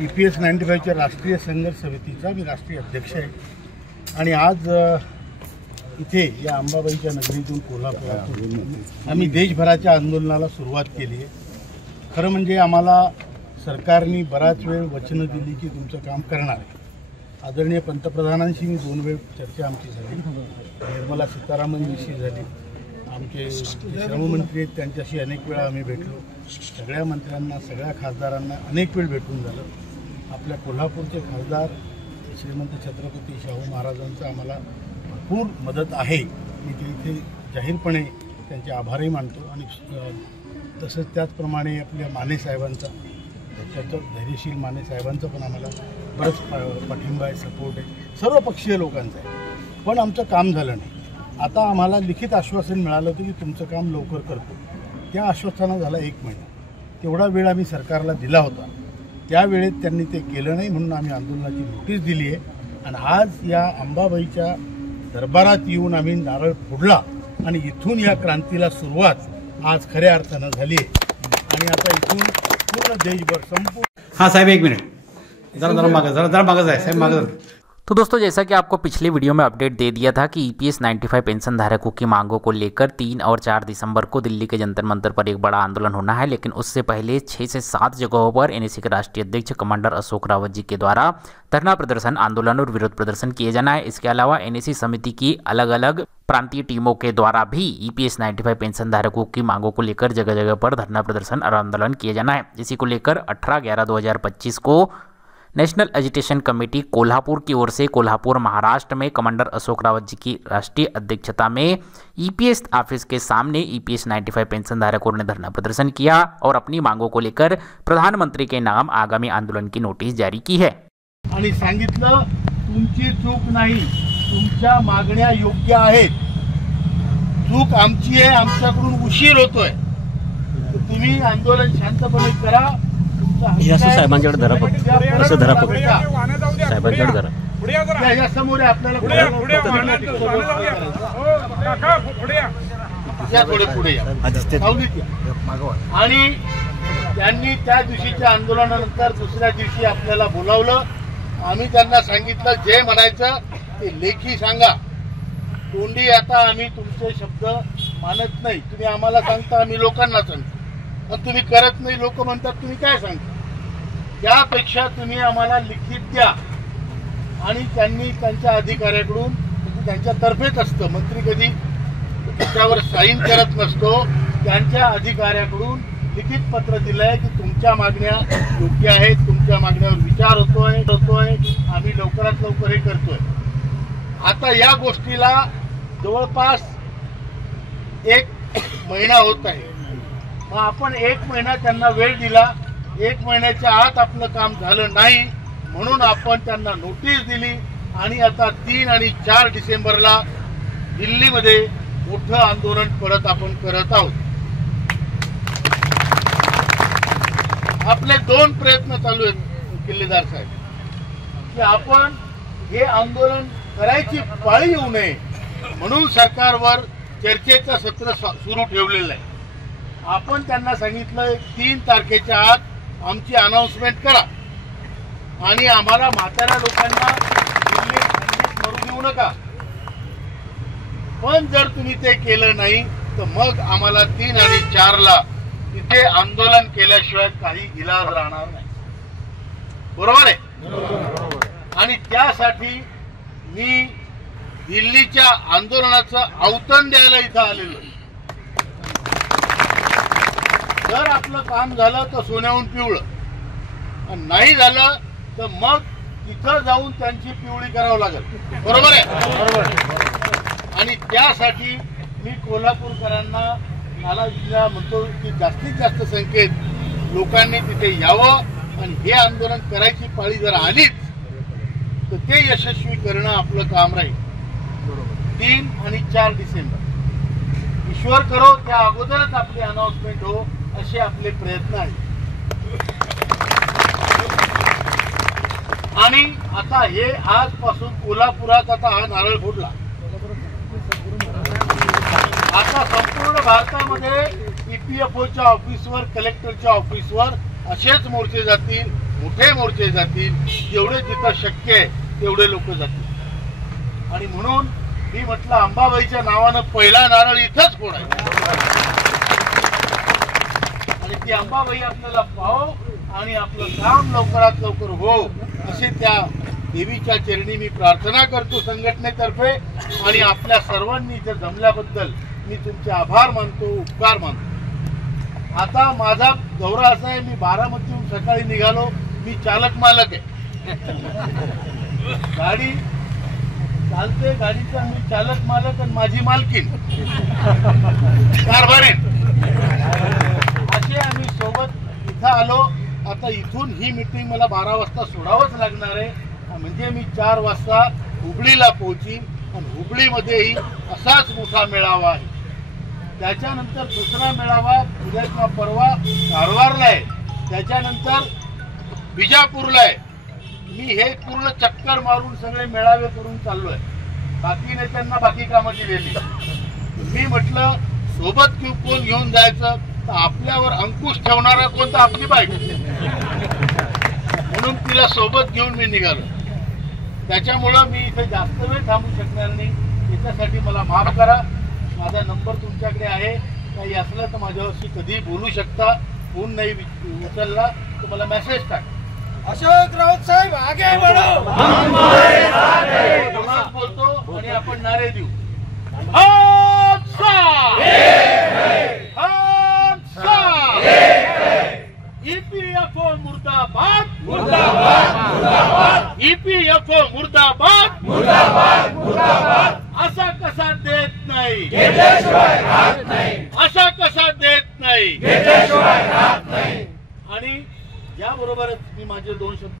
EPS 95च्या राष्ट्रीय संघर्ष समितीचा मी राष्ट्रीय अध्यक्ष आहे आणि आज इथे या अंबाबाईच्या नगरीतून कोल्हापुरातून आम्ही देशभराच्या आंदोलनाला सुरुवात केली आहे। खरं म्हणजे आम्हाला सरकारने बराच वेळ वचनं दिली की तुमचं काम करणार आहे। आदरणीय पंतप्रधानांशी मी 2 वेळ चर्चा आमची झाली, निर्मला सीतारामनजीशी झाली, आमचे श्रममंत्री आहेत त्यांच्याशी अनेक वेळा आम्ही भेटलो, सगळ्या मंत्र्यांना सगळ्या खासदारांना अनेक वेळ भेटून झालं। आपल्या कोल्हापूरचे खासदार श्रीमंत छत्रपती शाहू महाराजांचं आम्हाला भरपूर मदत आहे, मी ते इथे जाहीरपणे त्यांचे आभारही मानतो आणि तसंच त्याचप्रमाणे आपल्या माने साहेबांचा धैर्यशील माने साहेबांचा पण आम्हाला बरंच पाठिंबा आहे, सपोर्ट आहे, सर्व पक्षीय लोकांचा आहे। पण आमचं काम झालं नाही। आता आम्हाला लिखित आश्वासन मिळालं होतं की तुमचं काम लवकर करतो, त्या आश्वासना झाला 1 महिना, तेवढा वेळ आम्ही सरकारला दिला होता, त्या वेळेत त्यांनी ते केलं नाही म्हणून आम्ही आंदोलनाची नोटीस दिली आहे आणि आज या अंबाबाईच्या दरबारात येऊन आम्ही नारळ फोडला आणि इथून या क्रांतीला सुरुवात आज खऱ्या अर्थानं झाली आहे आणि आता इथून पूर्ण देशभर संपूर्ण। हाँ साहब 1 मिनट जरा मागा जाए साहब मागा। तो दोस्तों, जैसा कि आपको पिछले वीडियो में अपडेट दे दिया था कि EPS 95 पेंशन धारकों की मांगों को लेकर 3 और 4 दिसंबर को दिल्ली के जंतर मंतर पर एक बड़ा आंदोलन होना है, लेकिन उससे पहले 6 से 7 जगहों पर NSC के राष्ट्रीय अध्यक्ष कमांडर अशोक रावत जी के द्वारा धरना प्रदर्शन, आंदोलन और विरोध प्रदर्शन किए जाना है। इसके अलावा NSC समिति की अलग अलग प्रांतीय टीमों के द्वारा भी EPS 95 पेंशन धारकों की मांगों को लेकर जगह जगह पर धरना प्रदर्शन और आंदोलन किए जाना है। इसी को लेकर 18/11/2025 को नेशनल एजिटेशन कमेटी कोल्हापुर की ओर से कोल्हापुर महाराष्ट्र में कमांडर अशोक रावत जी की राष्ट्रीय अध्यक्षता में EPS ऑफिस के सामने EPS 95 पेंशन धारकों ने धरना प्रदर्शन किया और अपनी मांगों को लेकर प्रधानमंत्री के नाम आगामी आंदोलन की नोटिस जारी की है आणि सांगितलं तुमची चूक नाही, तुमच्या मागण्या योग्य आहेत, चूक आमची आहे, आमच्याकडून उशीर होतोय, तुम्ही आंदोलन शांतपणे करा। साहेबांच्याकडे धरा फक्त, असं धरा फक्त, साहेबांच्याकडे धरा या समोर आपल्याला पुढे आणि त्यांनी त्या दिवशीच्या आंदोलनानंतर दुसऱ्या दिवशी आपल्याला बोलावलं। आम्ही त्यांना सांगितलं जे म्हणायचं ते लेखी सांगा, तोंडी आता आम्ही तुमचे शब्द मानत नाही, तुम्ही आम्हाला सांगता आम्ही लोकांना सांगतो, पण तुम्ही करत नाही, लोक म्हणतात तुम्ही काय सांगता, त्यापेक्षा तुम्ही आम्हाला लिखित द्या। आणि त्यांनी त्यांच्या अधिकाऱ्याकडून, त्यांच्यातर्फेच असतं, मंत्री कधी त्याच्यावर साईन करत नसतो, त्यांच्या अधिकाऱ्याकडून लिखित पत्र दिलंय की तुमच्या मागण्या योग्य आहेत, तुमच्या मागण्यावर विचार होतोय, आम्ही लवकरात लवकर हे करतोय। आता या गोष्टीला जवळपास 1 महिना होत आहे, मग आपण 1 महिना त्यांना वेळ दिला, 1 महिन्याच्या आत आपलं काम झालं नाही म्हणून आपण त्यांना नोटीस दिली आणि आता 3 आणि 4 डिसेंबरला दिल्लीमध्ये मोठं आंदोलन परत आपण करत आहोत। आपले 2 प्रयत्न चालू आहेत किल्लेदार साहेब की आपण हे आंदोलन करायची पाळी येऊ नये म्हणून सरकारवर चर्चेचं सत्र सुरू ठेवलेलं आहे। आपण त्यांना सांगितलं 3 तारखेच्या आत आमची अनाउन्समेंट करा आणि आम्हाला म्हाताऱ्या लोकांना दिल्लीत मरू देऊ नका, पण जर तुम्ही ते केलं नाही तर मग आम्हाला 3 आणि 4ला तिथे आंदोलन केल्याशिवाय काही इलाज राहणार नाही, बरोबर आहे। आणि त्यासाठी मी दिल्लीच्या आंदोलनाचं आव्हान द्यायला इथं आलेलो आहे। जर आपलं काम झालं तर सोन्याहून पिवळं, आणि नाही झालं तर मग तिथं जाऊन त्यांची पिवळी करावं लागेल, बरोबर आहे। आणि त्यासाठी मी कोल्हापूरकरांना मला म्हणतो की जास्तीत जास्त संख्येत लोकांनी तिथे यावं आणि हे आंदोलन करायची पाळी जर आलीच तर ते यशस्वी करणं आपलं काम राहील। 3 आणि 4 डिसेंबर ईश्वर करो त्या अगोदरच आपली अनाउन्समेंट हो असे आपले प्रयत्न आहेत। आणि आता हे आजपासून कोल्हापुरात आता हा नारळ फोडला, आता संपूर्ण भारतामध्ये EPFOच्या ऑफिसवर, कलेक्टरच्या ऑफिसवर असेच मोर्चे जातील, मोठे मोर्चे जातील, जेवढे जिथं शक्य आहे तेवढे लोक जातील. आणि म्हणून मी म्हटलं अंबाबाईच्या नावानं पहिला नारळ इथंच फोडायचा आणि ती अंबाबाई आपल्याला पाहो आणि आपलं काम लवकरात लवकर हो असे त्या देवीच्या चरणी मी प्रार्थना करतो संघटनेतर्फे. आणि आपल्या सर्वांनी इथे जमल्याबद्दल मी तुमचे आभार मानतो, उपकार मानतो. आता माझा दौरा असा आहे, मी बारामतीहून सकाळी निघालो. मी चालक मालक आहे, गाडी चालते, गाडीचा मी चालक मालक आणि माझी मालकीन कारभारी असे आम्ही सोबत इथं आलो. आता इथून ही मीटिंग मला 12 वाजता सोडावंच लागणार आहे, म्हणजे मी 4 वाजता हुबळीला पोहोचीन. आणि हुबळीमध्येही असाच मोठा मेळावा आहे. त्याच्यानंतर दुसरा मेळावा उद्या किंवा परवा कारवारला आहे, त्याच्यानंतर बिजापूरला आहे. मी हे पूर्ण चक्कर मारून सगळे मेळावे करून चाललोय. बाकी नेत्यांना बाकी कामं दिलेली. मी म्हटलं सोबत कोण घेऊन जायचं, तर आपल्यावर अंकुश ठेवणारा कोणता आपली बाईक, म्हणून तिला सोबत घेऊन मी निघालो. त्याच्यामुळं मी इथे जास्त वेळ थांबू शकणार नाही, त्याच्यासाठी मला माफ करा. माझा नंबर तुमच्याकडे आहे, काही असलं तर माझ्यावरशी कधी बोलू शकता. फोन नाही उचलला तर मला मेसेज टाक. अशोक राऊत साहेब आगे बढ़ो, बोलतो आणि आपण नारे देऊ. EPFO मुर्दाबाद, मुर्दाबाद, EPFO मुर्दाबाद, मुर्दाबाद, मुर्दाबाद. असा कसा देत नाही, असा कसा देत नाही. आणि याबरोबरच मी माझे 2 शब्द